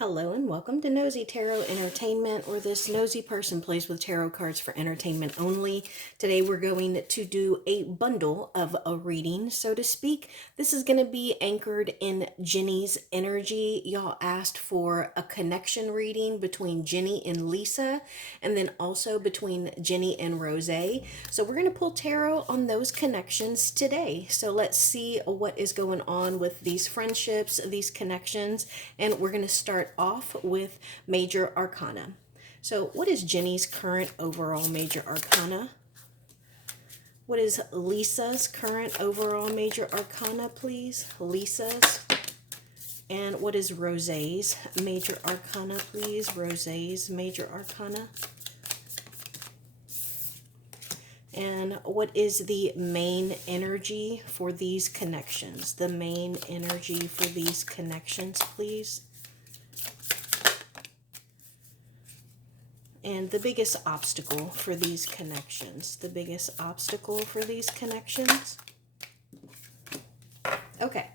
Hello and welcome to Nosy Tarot Entertainment, where this nosy person plays with tarot cards for entertainment only. Today we're going to do a bundle of a reading, so to speak. This is going to be anchored in Jennie's energy. Y'all asked for a connection reading between Jennie and Lisa, and then also between Jennie and Rosé. So we're going to pull tarot on those connections today. So let's see what is going on with these friendships, these connections, and we're going to start off with major arcana. So what is Jennie's current overall major arcana? What is Lisa's current overall major arcana, please? Lisa's. And what is Rosé's major arcana, please? Rosé's major arcana. And what is the main energy for these connections? The main energy for these connections, please. And the biggest obstacle for these connections. The biggest obstacle for these connections. Okay,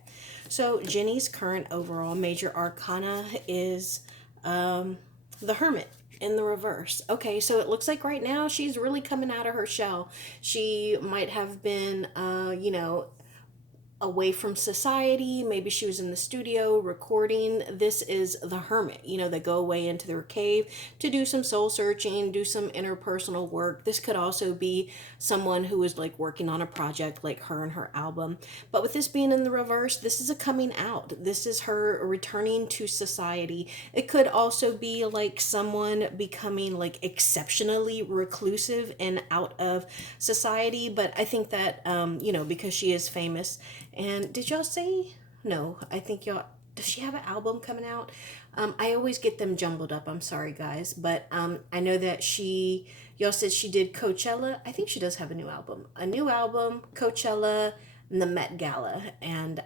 so Jennie's current overall major arcana is the Hermit in the reverse. Okay, so it looks like right now she's really coming out of her shell. She might have been, away from society. Maybe she was in the studio recording. This is the Hermit. They go away into their cave to do some soul searching, do some interpersonal work. This could also be someone who is like working on a project like her and her album. But with this being in the reverse, this is a coming out. This is her returning to society. It could also be like someone becoming like exceptionally reclusive and out of society. But I think that, because she is famous. And did y'all say? No, I think y'all, does she have an album coming out? I always get them jumbled up. I'm sorry, guys. But I know that y'all said she did Coachella. I think she does have a new album. A new album, Coachella, and the Met Gala. And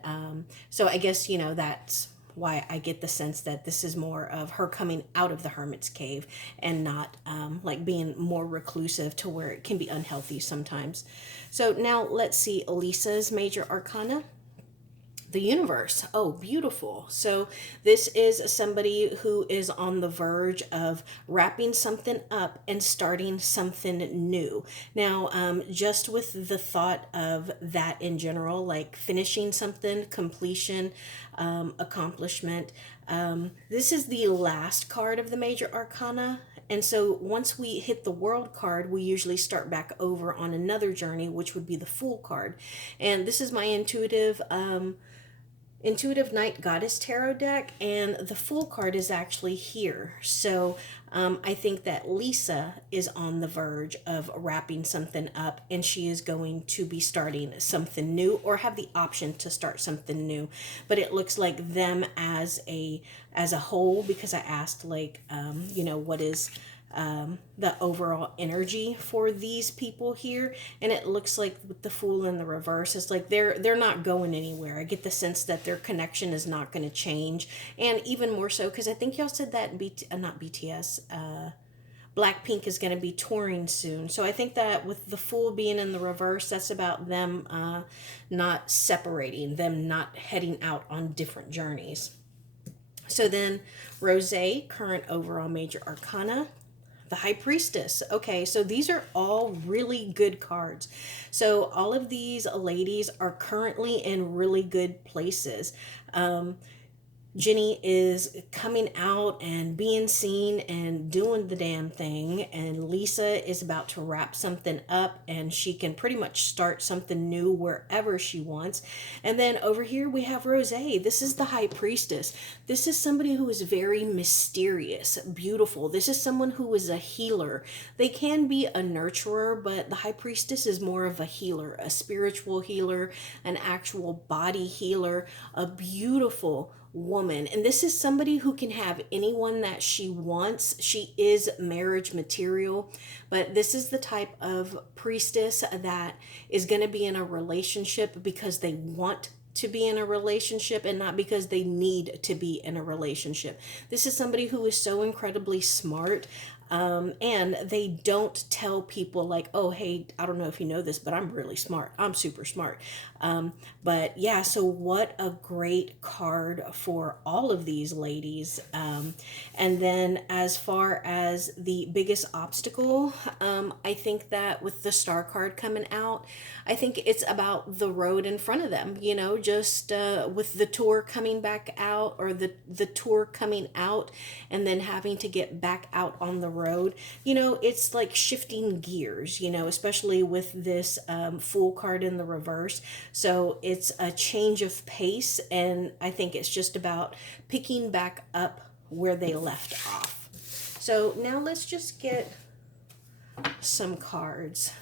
so I guess, that's why I get the sense that this is more of her coming out of the hermit's cave and not like being more reclusive to where it can be unhealthy sometimes. So now let's see Lisa's major arcana. The universe. Oh, beautiful. So this is somebody who is on the verge of wrapping something up and starting something new. Now, just with the thought of that in general, like finishing something, completion, accomplishment, this is the last card of the major arcana. And so once we hit the world card, we usually start back over on another journey, which would be the Fool card. And this is my intuitive Night Goddess Tarot deck, and the Fool card is actually here. So I think that Lisa is on the verge of wrapping something up, and she is going to be starting something new or have the option to start something new. But it looks like them as a whole, because I asked what is the overall energy for these people here, and it looks like with the Fool in the reverse, it's like they're not going anywhere. I get the sense that their connection is not going to change, and even more so because I think y'all said that not BTS, Blackpink is going to be touring soon. So I think that with the Fool being in the reverse, that's about them not separating, them not heading out on different journeys. So then Rosé, current overall major arcana. The High Priestess. Okay, so these are all really good cards. So all of these ladies are currently in really good places. Jennie is coming out and being seen and doing the damn thing, and Lisa is about to wrap something up, and she can pretty much start something new wherever she wants. And then over here we have Rosé. This is the High Priestess. This is somebody who is very mysterious, beautiful. This is someone who is a healer. They can be a nurturer, but the High Priestess is more of a healer, a spiritual healer, an actual body healer, a beautiful woman. And this is somebody who can have anyone that she wants. She is marriage material, but this is the type of priestess that is going to be in a relationship because they want to be in a relationship and not because they need to be in a relationship. This is somebody who is so incredibly smart. And they don't tell people like, oh, hey, I don't know if you know this, but I'm really smart. I'm super smart. But yeah, so what a great card for all of these ladies. And then as far as the biggest obstacle, I think that with the star card coming out, I think it's about the road in front of them, just with the tour coming back out, or the tour coming out and then having to get back out on the road. It's like shifting gears, especially with this Fool card in the reverse. So it's a change of pace, and I think it's just about picking back up where they left off. So now let's just get some cards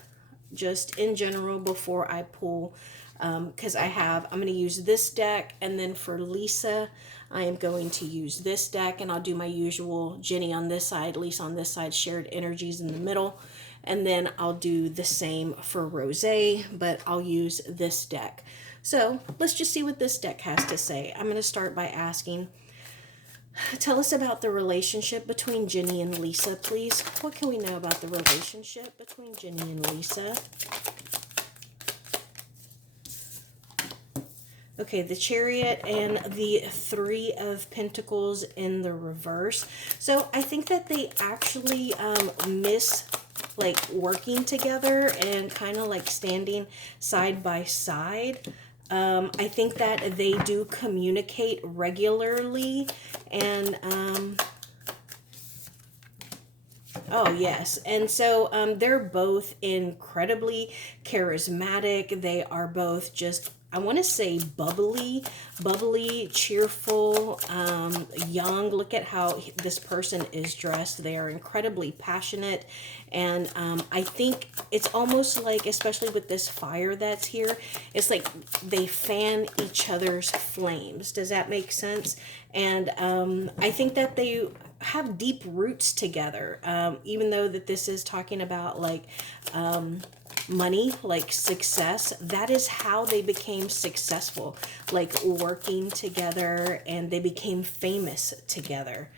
just in general before I pull, because I'm going to use this deck, and then for Lisa I am going to use this deck, and I'll do my usual Jennie on this side, Lisa on this side, shared energies in the middle, and then I'll do the same for Rosé, but I'll use this deck. So let's just see what this deck has to say. I'm going to start by asking, tell us about the relationship between Jennie and Lisa, please. What can we know about the relationship between Jennie and Lisa? Okay, the Chariot and the Three of Pentacles in the reverse. So I think that they actually miss like working together and kind of like standing side by side. I think that they do communicate regularly, and oh yes, and so they're both incredibly charismatic. They are both just, I want to say, bubbly, cheerful, young. Look at how this person is dressed. They are incredibly passionate. And I think it's almost like, especially with this fire that's here, it's like they fan each other's flames. Does that make sense? And I think that they have deep roots together, even though that this is talking about like money, like success. That is how they became successful, like working together, and they became famous together.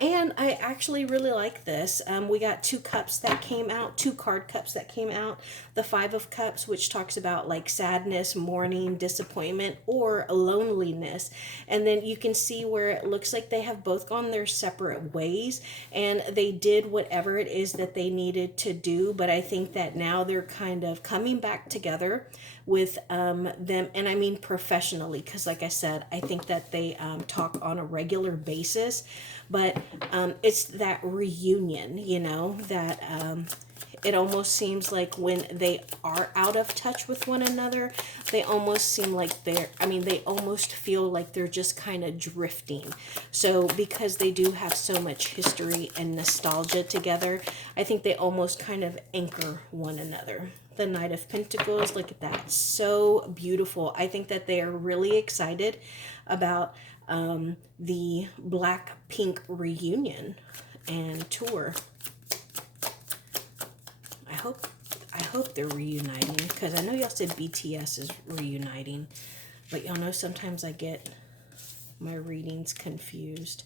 And I actually really like this. We got two cups that came out, two card cups that came out. The Five of Cups, which talks about like sadness, mourning, disappointment, or loneliness. And then you can see where it looks like they have both gone their separate ways, and they did whatever it is that they needed to do. But I think that now they're kind of coming back together with them, and I mean professionally, because like I said, I think that they talk on a regular basis. But it's that reunion, that it almost seems like when they are out of touch with one another, they almost seem like they almost feel like they're just kind of drifting. So because they do have so much history and nostalgia together, I think they almost kind of anchor one another. The Knight of Pentacles, look at that. So beautiful. I think that they are really excited about the Blackpink reunion and tour. I hope they're reuniting, because I know y'all said BTS is reuniting, but y'all know sometimes I get my readings confused.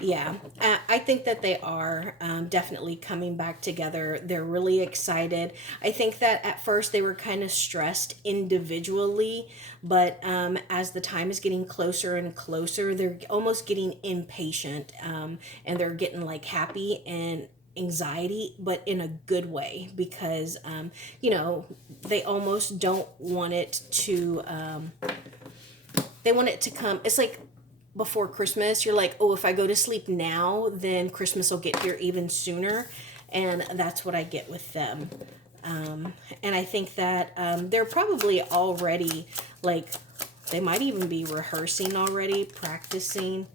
Yeah, I think that they are definitely coming back together. They're really excited. I think that at first they were kind of stressed individually, but as the time is getting closer and closer, they're almost getting impatient, and they're getting like happy and anxiety, but in a good way, because they almost don't want it to they want it to come. It's like before Christmas, you're like, oh, if I go to sleep now, then Christmas will get here even sooner. And that's what I get with them. And I think that they're probably already, like, they might even be rehearsing already, practicing,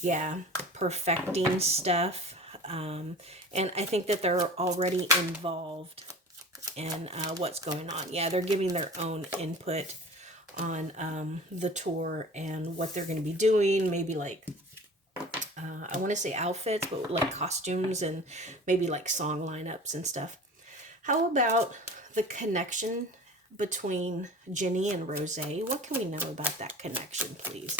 yeah, perfecting stuff. And I think that they're already involved in what's going on. Yeah, they're giving their own input on the tour and what they're going to be doing. Maybe like I want to say outfits, but like costumes, and maybe like song lineups and stuff. How about the connection between Jennie and Rosé? What can we know about that connection, please?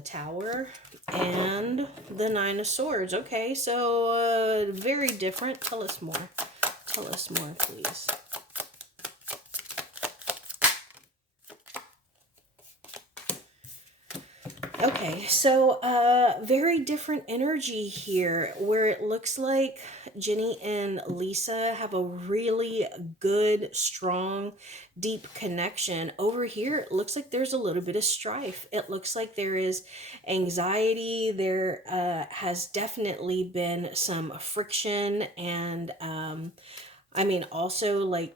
the Tower and the Nine of Swords. Okay, so very different. Tell us more. Tell us more, please. Okay, so very different energy here where it looks like Jennie and Lisa have a really good, strong, deep connection. Over here, it looks like there's a little bit of strife. It looks like there is anxiety. There has definitely been some friction, and I mean, also like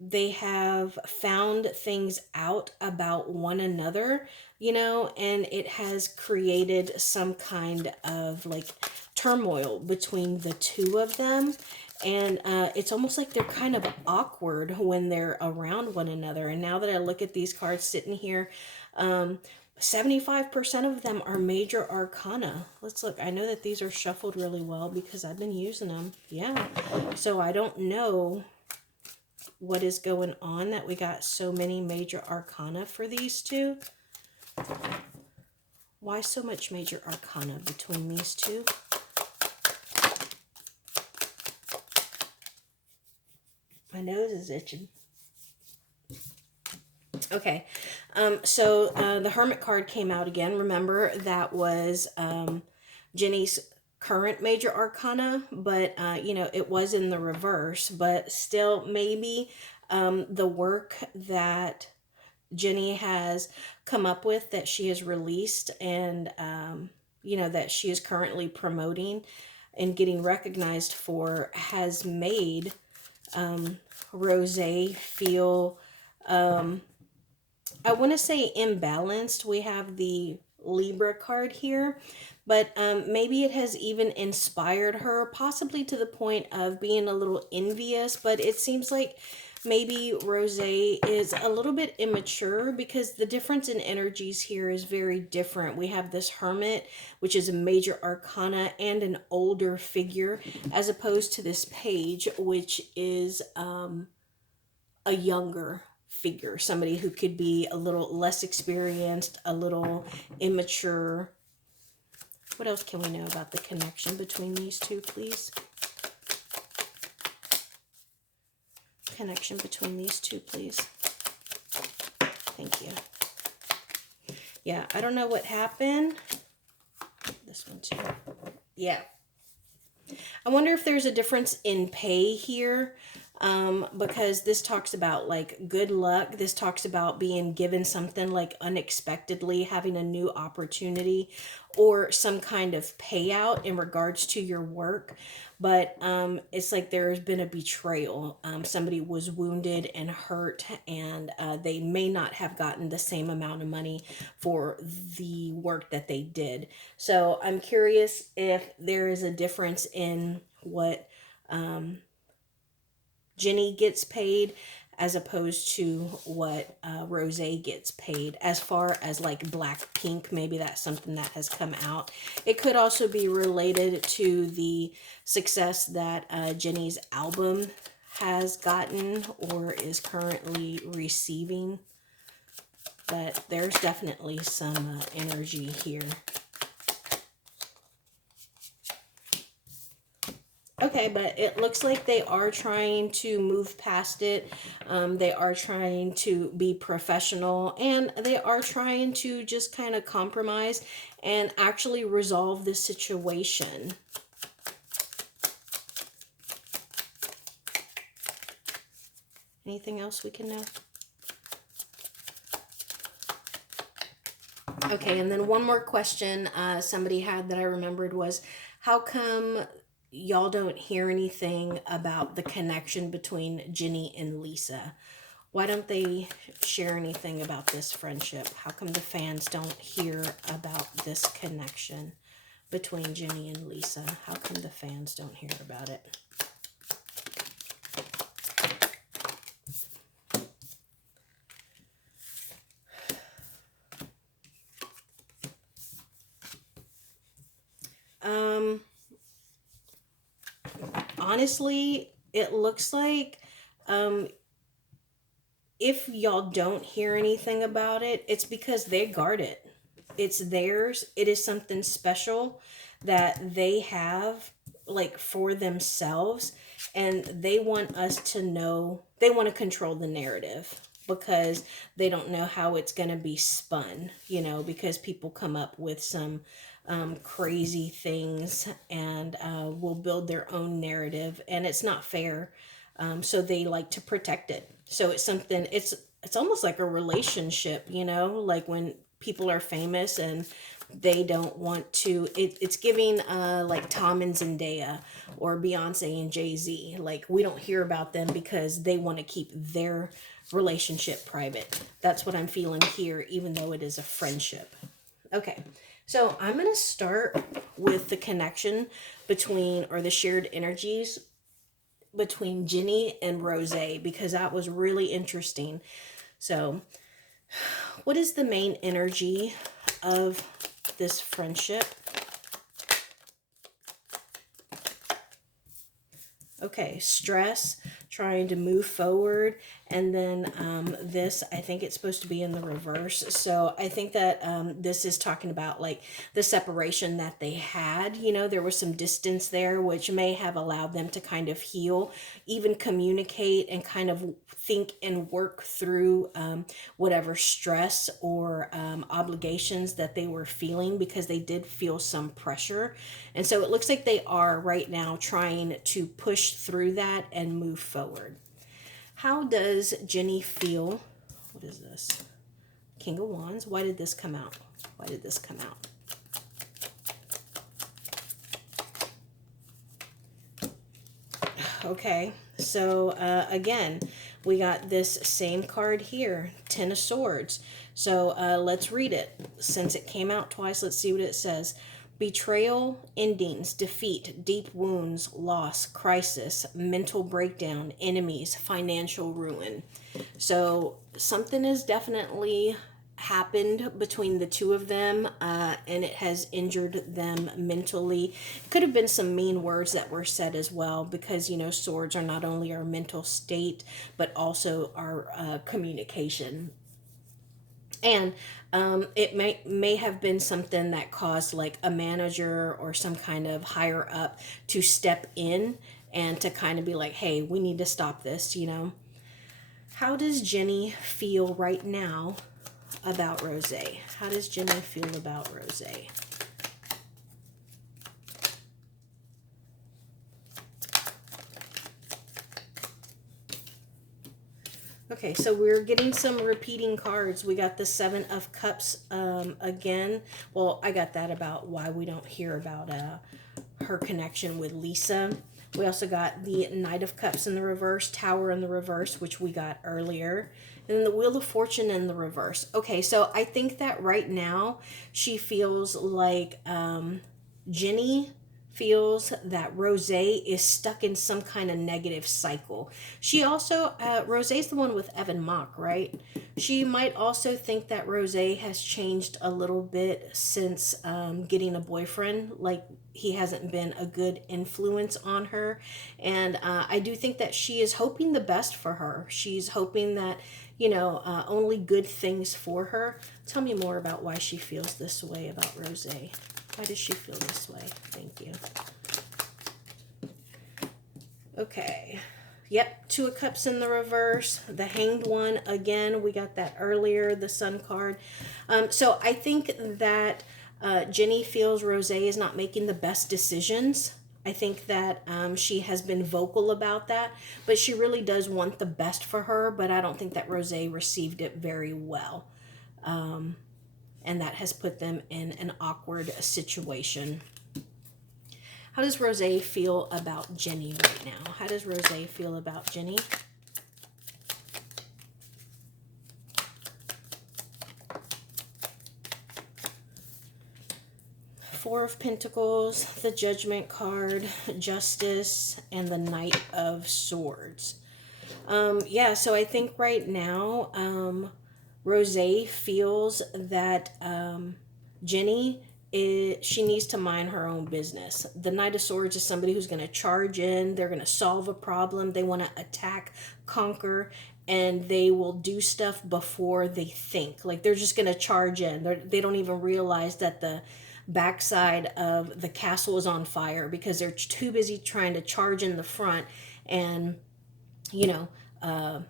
they have found things out about one another, you know, and it has created some kind of like turmoil between the two of them. And it's almost like they're kind of awkward when they're around one another. And now that I look at these cards sitting here, 75% of them are major arcana. Let's look. I know that these are shuffled really well because I've been using them. Yeah. So I don't know what is going on that we got so many major arcana for these two. Why so much major arcana between these two? My nose is itching. Okay, so the Hermit card came out again. Remember, that was Jennie's current major arcana, but you know, it was in the reverse. But still, maybe the work that Jennie has come up with, that she has released, and you know, that she is currently promoting and getting recognized for, has made Rosé feel I want to say imbalanced. We have the Libra card here, but maybe it has even inspired her, possibly to the point of being a little envious. But it seems like maybe Rosé is a little bit immature, because the difference in energies here is very different. We have this Hermit, which is a major arcana and an older figure, as opposed to this Page, which is a younger figure, somebody who could be a little less experienced, a little immature. What else can we know about the connection between these two, please? Connection between these two, please. Thank you. Yeah, I don't know what happened. This one too. Yeah. I wonder if there's a difference in pay here. Because this talks about like good luck. This talks about being given something like unexpectedly, having a new opportunity, or some kind of payout in regards to your work. But it's like there's been a betrayal. Somebody was wounded and hurt, and they may not have gotten the same amount of money for the work that they did. So I'm curious if there is a difference in what Jennie gets paid as opposed to what Rosé gets paid, as far as like Blackpink. Maybe that's something that has come out. It could also be related to the success that Jennie's album has gotten or is currently receiving. But there's definitely some energy here. Okay, but it looks like they are trying to move past it. They are trying to be professional, and they are trying to just kind of compromise and actually resolve this situation. Anything else we can know? Okay, and then one more question somebody had that I remembered was, how come y'all don't hear anything about the connection between Jennie and Lisa? Why don't they share anything about this friendship? How come the fans don't hear about this connection between Jennie and Lisa? How come the fans don't hear about it? Honestly, it looks like if y'all don't hear anything about it, it's because they guard it. It's theirs. It is something special that they have, like, for themselves, and they want us to know. They want to control the narrative because they don't know how it's going to be spun, because people come up with some crazy things and will build their own narrative, and it's not fair. So they like to protect it. So it's something. It's almost like a relationship, like when people are famous and they don't want to. It's giving like Tom and Zendaya or Beyonce and Jay-Z. Like, we don't hear about them because they want to keep their relationship private. That's what I'm feeling here, even though it is a friendship. Okay, so I'm going to start with the connection between, or the shared energies between Jennie and Rosé, because that was really interesting. So, what is the main energy of this friendship? Okay, stress, trying to move forward, and then this, I think it's supposed to be in the reverse. So I think that this is talking about like the separation that they had. There was some distance there, which may have allowed them to kind of heal, even communicate, and kind of think and work through whatever stress or obligations that they were feeling, because they did feel some pressure. And so it looks like they are right now trying to push through that and move forward. How does Jennie feel? What is this? King of Wands. Why did this come out? Why did this come out? Okay, so again, we got this same card here, Ten of Swords. So let's read it. Since it came out twice, let's see what it says. Betrayal, endings, defeat, deep wounds, loss, crisis, mental breakdown, enemies, financial ruin. So something has definitely happened between the two of them, and it has injured them mentally. Could have been some mean words that were said as well, because swords are not only our mental state but also our communication. And it may have been something that caused like a manager or some kind of higher up to step in and to kind of be like, hey, we need to stop this. How does Jennie feel right now about Rosé? How does Jennie feel about Rosé? Okay, so we're getting some repeating cards. We got the Seven of Cups again. Well, I got that about why we don't hear about her connection with Lisa. We also got the Knight of Cups in the reverse, Tower in the reverse, which we got earlier. And then the Wheel of Fortune in the reverse. Okay, so I think that right now she feels like Jennie feels that Rosé is stuck in some kind of negative cycle. She also, Rosé's the one with Evan Mock, right? She might also think that Rosé has changed a little bit since getting a boyfriend. Like, he hasn't been a good influence on her. And I do think that she is hoping the best for her. She's hoping that, only good things for her. Tell me more about why she feels this way about Rosé. Why does she feel this way? Thank you. Okay. Yep, Two of Cups in the reverse. The Hanged One, again, we got that earlier, the Sun card. So I think that Jennie feels Rosé is not making the best decisions. I think that she has been vocal about that, but she really does want the best for her, but I don't think that Rosé received it very well. And that has put them in an awkward situation. How does Rosé feel about Jennie right now? How does Rosé feel about Jennie? Four of Pentacles, the Judgment card, Justice, and the Knight of Swords. Yeah, so I think right now, Rosé feels that Jennie she needs to mind her own business. The Knight of Swords is somebody who's going to charge in. They're going to solve a problem. They want to attack, conquer, and they will do stuff before they think. Like they're just going to charge in. They don't even realize that the backside of the castle is on fire because they're too busy trying to charge in the front and, you know,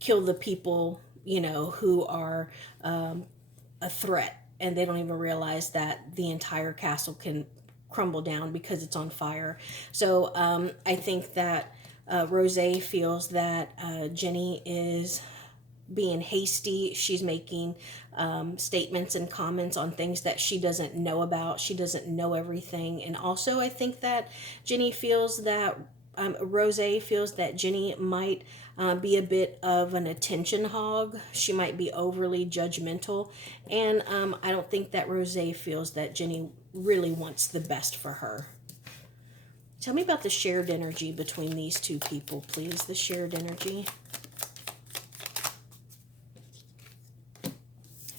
kill the people, you know, who are a threat. And they don't even realize that the entire castle can crumble down because it's on fire. So I think that Rosé feels that Jennie is being hasty. She's making statements and comments on things that she doesn't know about. She doesn't know everything. And also I think that Jennie feels that Rosé feels that Jennie might be a bit of an attention hog. She might be overly judgmental. And I don't think that Rosé feels that Jennie really wants the best for her. Tell me about the shared energy between these two people, please. The shared energy.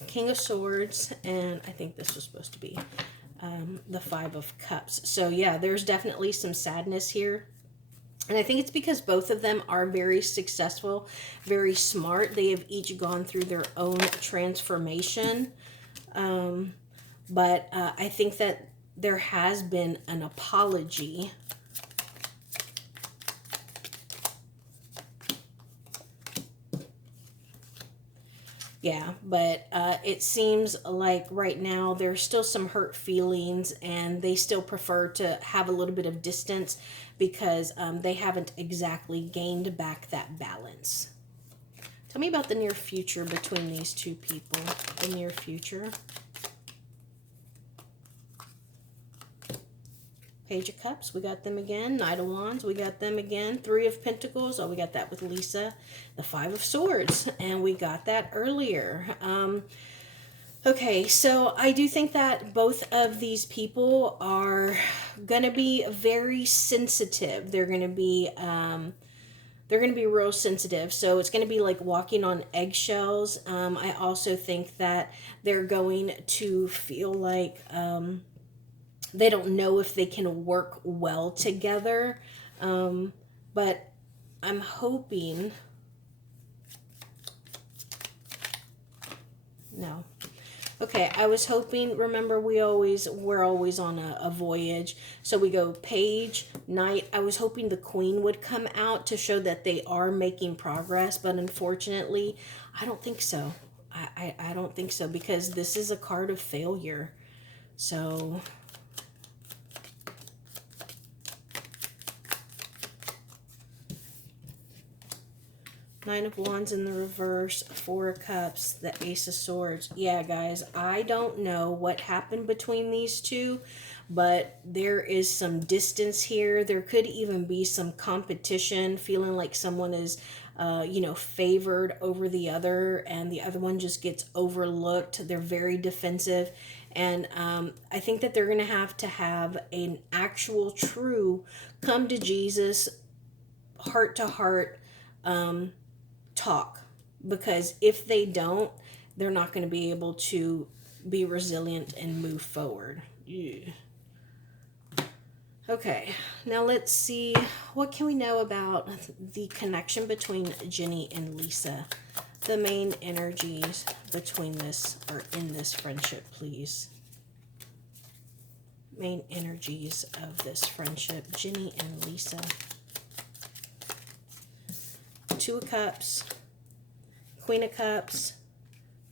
King of Swords, and I think this was supposed to be the Five of Cups. So yeah, there's definitely some sadness here. And I think it's because both of them are very successful, very smart. They have each gone through their own transformation. But I think that there has been an apology. Yeah, but it seems like right now there's still some hurt feelings and they still prefer to have a little bit of distance because they haven't exactly gained back that balance. Tell me about the near future between these two people. The near future. Page of Cups, we got them again. Knight of Wands, we got them again. Three of Pentacles, oh, we got that with Lisa. The Five of Swords, and we got that earlier. Okay, so I do think that both of these people are going to be very sensitive. They're going to be real sensitive. So it's going to be like walking on eggshells. I also think that they're going to feel like they don't know if they can work well together. But I'm hoping... No. Okay, I was hoping, remember we're always on a voyage. So we go Page, Knight. I was hoping the Queen would come out to show that they are making progress, but unfortunately, I don't think so. I don't think so because this is a card of failure. So... Nine of Wands in the reverse, Four of Cups, the Ace of Swords. Yeah, guys, I don't know what happened between these two, but there is some distance here. There could even be some competition, feeling like someone is, favored over the other, and the other one just gets overlooked. They're very defensive, and I think that they're going to have an actual, true, come to Jesus, heart-to-heart talk, because if they don't, they're not going to be able to be resilient and move forward. Yeah. Okay, now let's see, what can we know about the connection between Jennie and Lisa? The main energies between this, or in this friendship, please. Main energies of this friendship, Jennie and Lisa. Two of Cups, Queen of Cups,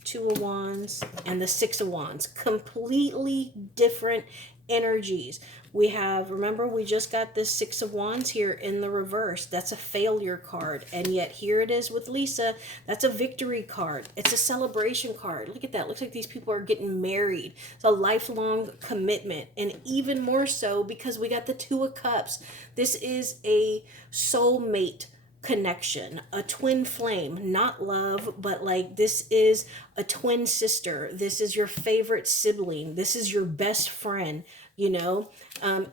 Two of Wands, and the Six of Wands. Completely different energies. We have, remember, we just got this Six of Wands here in the reverse. That's a failure card. And yet here it is with Lisa. That's a victory card. It's a celebration card. Look at that. Looks like these people are getting married. It's a lifelong commitment. And even more so because we got the Two of Cups. This is a soulmate connection, a twin flame, not love, but like this is a twin sister. This is your favorite sibling. This is your best friend. you know.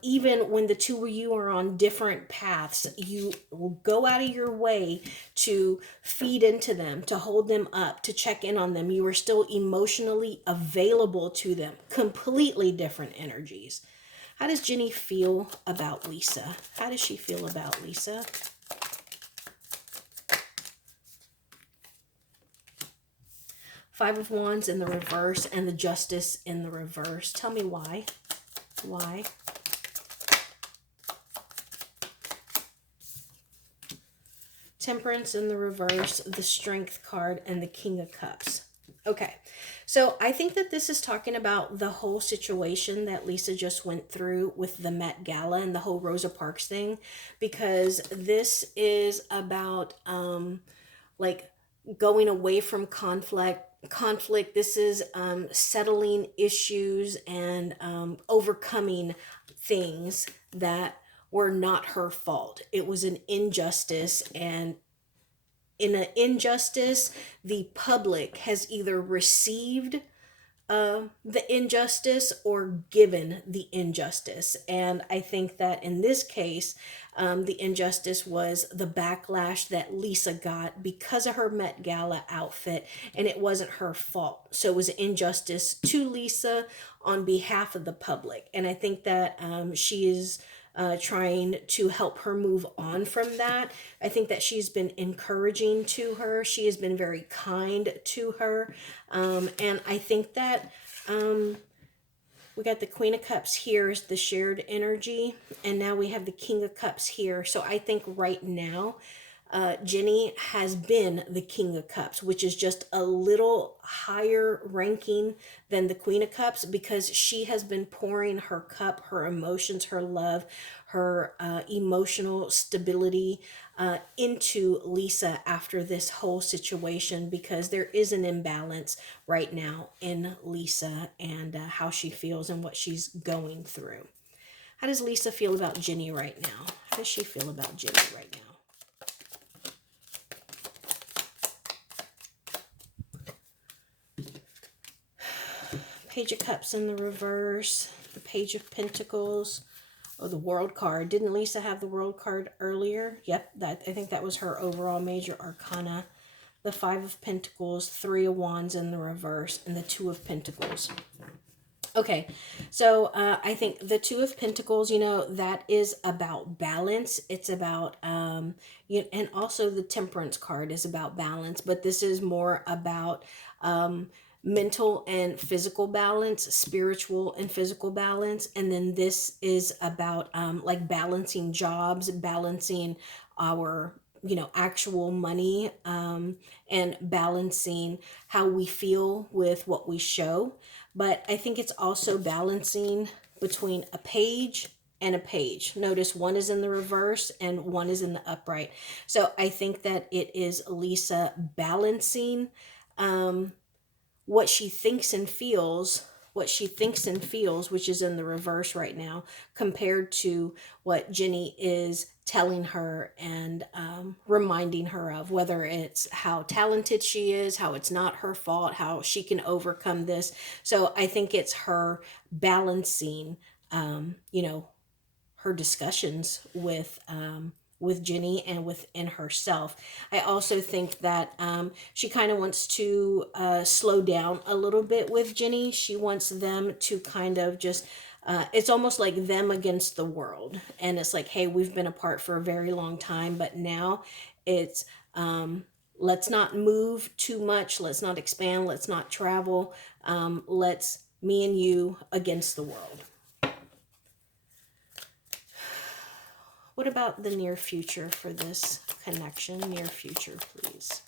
Even when the two of you are on different paths, you will go out of your way to feed into them, to hold them up, to check in on them. You are still emotionally available to them. Completely different energies. How does Jennie feel about Lisa? How does she feel about Lisa? Five of Wands in the reverse and the Justice in the reverse. Tell me why. Why? Temperance in the reverse, the Strength card, and the King of Cups. Okay, so I think that this is talking about the whole situation that Lisa just went through with the Met Gala and the whole Rosa Parks thing, because this is about like going away from conflict. This is settling issues and overcoming things that were not her fault. It was an injustice, and in an injustice, the public has either received the injustice or given the injustice. And I think that in this case, the injustice was the backlash that Lisa got because of her Met Gala outfit, and it wasn't her fault. So it was injustice to Lisa on behalf of the public. And I think that she is trying to help her move on from that. I think that she's been encouraging to her. She has been very kind to her. And I think that we got the Queen of Cups here is the shared energy. And now we have the King of Cups here. So I think right now, Jennie has been the King of Cups, which is just a little higher ranking than the Queen of Cups, because she has been pouring her cup, her emotions, her love, her emotional stability into Lisa after this whole situation, because there is an imbalance right now in Lisa and how she feels and what she's going through. How does Lisa feel about Jennie right now? How does she feel about Jennie right now? Page of Cups in the reverse, the Page of Pentacles, oh, the World card. Didn't Lisa have the World card earlier? Yep, I think that was her overall major arcana. The Five of Pentacles, Three of Wands in the reverse, and the Two of Pentacles. Okay, so I think the Two of Pentacles, you know, that is about balance. It's about, and also the Temperance card is about balance, but this is more about mental and physical balance, spiritual and physical balance. And then this is about like balancing jobs, balancing our actual money, and balancing how we feel with what we show. But I think it's also balancing between a page and a page. Notice one is in the reverse and one is in the upright. So I think that it is Lisa balancing what she thinks and feels, which is in the reverse right now, compared to what Jennie is telling her and reminding her of, whether it's how talented she is, how it's not her fault, how she can overcome this. So I think it's her balancing, her discussions with Jennie and within herself. I also think that she kind of wants to slow down a little bit with Jennie. She wants them to kind of just, it's almost like them against the world. And it's like, hey, we've been apart for a very long time, but now it's, let's not move too much. Let's not expand. Let's not travel. Let's me and you against the world. What about the near future for this connection? Near future, please.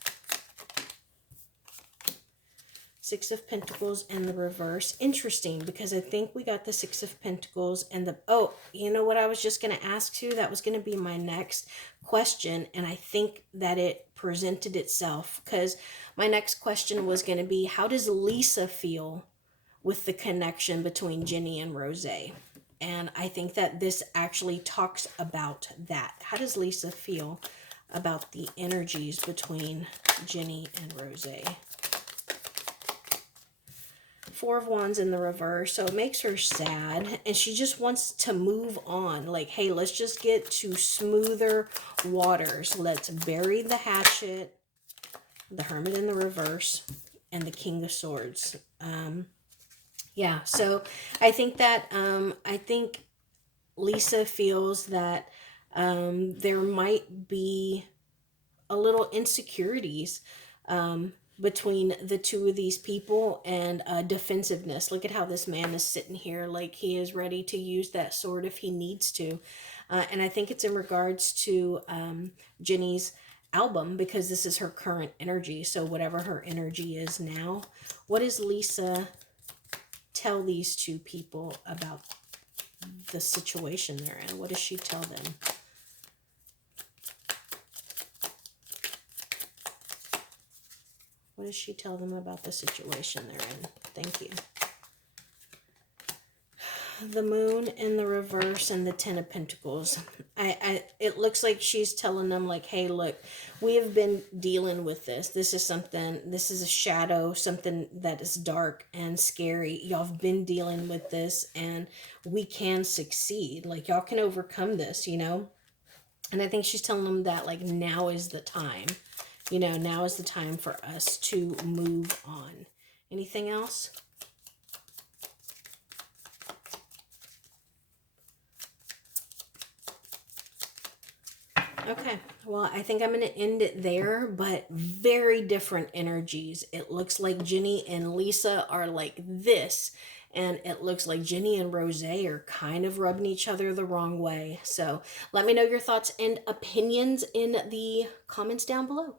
Six of Pentacles in the reverse. Interesting, because I think we got the Six of Pentacles and the... Oh, you know what I was just going to ask too? That was going to be my next question, and I think that it presented itself, because my next question was going to be, how does Lisa feel with the connection between Jennie and Rosé? And I think that this actually talks about that. How does Lisa feel about the energies between Jennie and Rosé? Four of Wands in the reverse, so it makes her sad, and she just wants to move on. Like, hey, let's just get to smoother waters. Let's bury the hatchet, the Hermit in the reverse, and the King of Swords. Yeah, so I think that, I think Lisa feels that there might be a little insecurities between the two of these people, and defensiveness. Look at how this man is sitting here, like he is ready to use that sword if he needs to. And I think it's in regards to Jennie's album, because this is her current energy. So whatever her energy is now, what does Lisa tell these two people about the situation they're in? What does she tell them? What does she tell them about the situation they're in? Thank you. The Moon in the reverse and the Ten of Pentacles. It looks like she's telling them, like, hey, look, we have been dealing with this. This is something, this is a shadow, something that is dark and scary. Y'all have been dealing with this, and we can succeed. Like, y'all can overcome this, you know? And I think she's telling them that, like, now is the time. You know, now is the time for us to move on. Anything else? Okay, well, I think I'm going to end it there, but very different energies. It looks like Jennie and Lisa are like this, and it looks like Jennie and Rosé are kind of rubbing each other the wrong way. So let me know your thoughts and opinions in the comments down below.